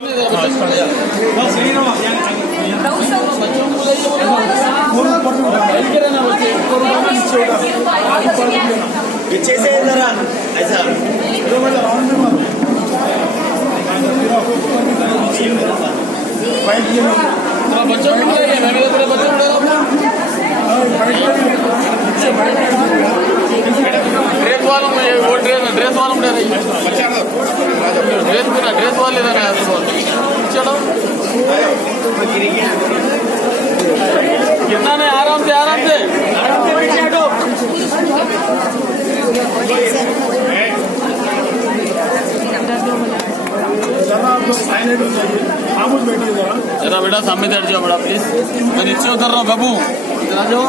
पीछे से जरा ऐसा बच्चों को ड्रेस वालों में वो ड्रेस वालों में ड्रेस वाले चलो कितना ने आराम से पीछे हटो। जरा बेटा सामने बैठ जाओ बड़ा प्लीज। मैं नीचे उतर रहा हूँ बाबू, इधर आ जाओ।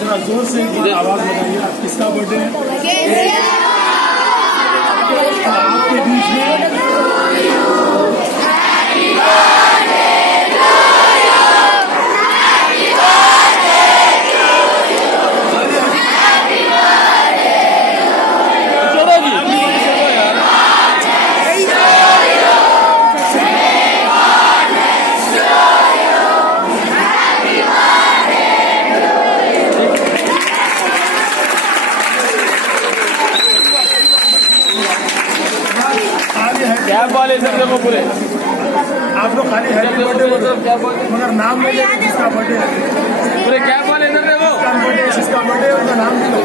जरा जोर से आवाज लगाइए। आप किसका बर्थडे है? आपके बीच में कैब वाले इधर देखो पूरे। आप लोग खाली हैप्पी बर्थडे मगर नाम ले लो किसका बर्थडे है। पूरे कैब वाले इधर देखो। जिसका बर्थडे है उनका नाम ले लो।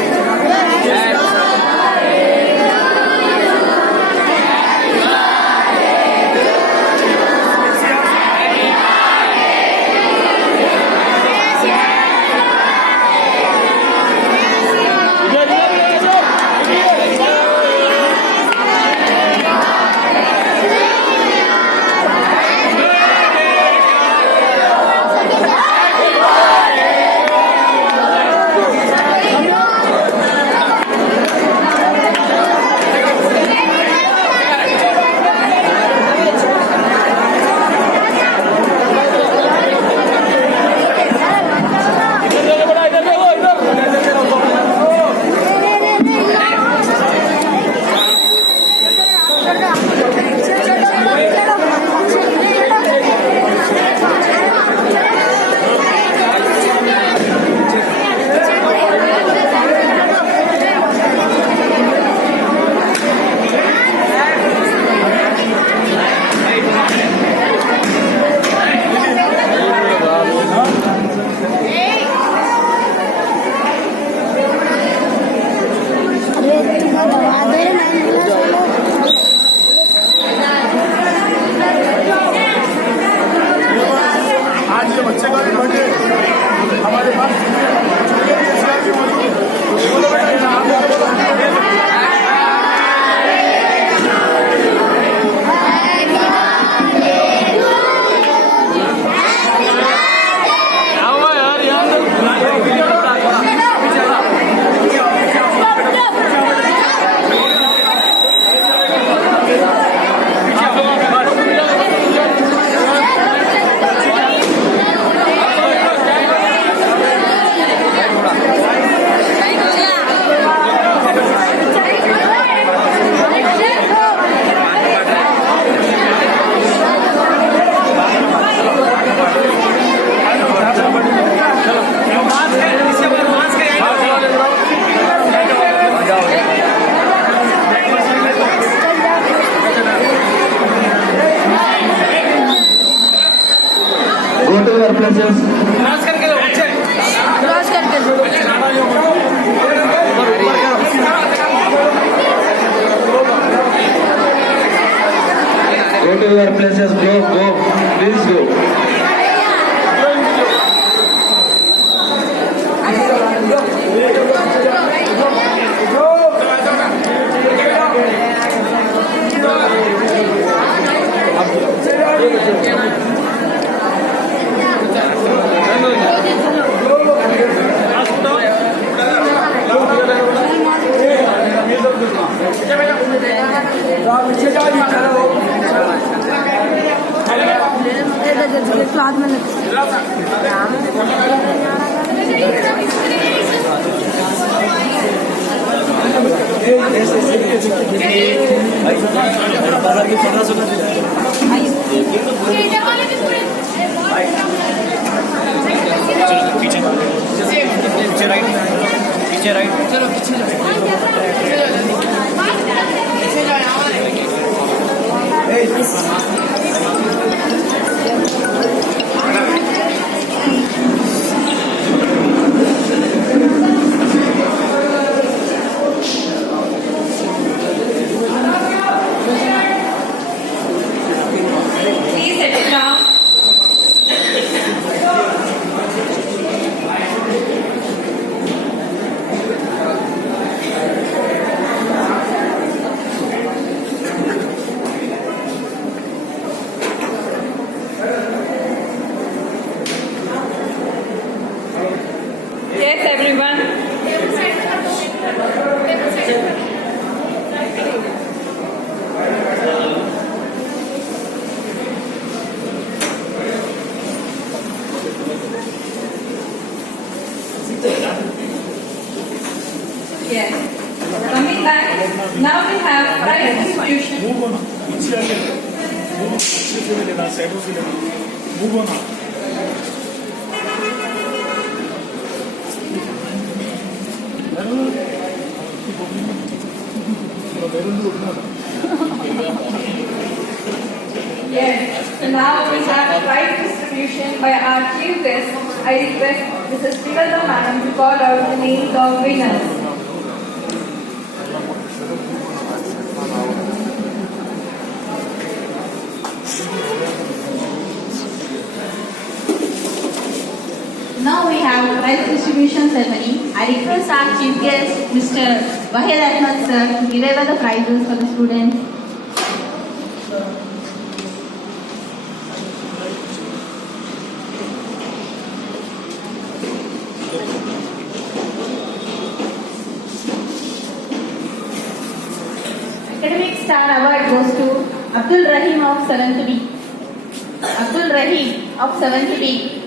Go to your places, go, please go. पीछे राइट चलो पीछे Yes. Coming back, now we have prize distribution. Yes. So now we have prize distribution by our chief guest. I request Mrs. Privalda Madam to call out the names of winners. Now we have prize distribution ceremony. I request our chief guest, Mr. Wahidahmad sir, to deliver the prizes for the students. Academic Star Award goes to Abdul Rahim of 7th B. Abdul Rahim of 7th B.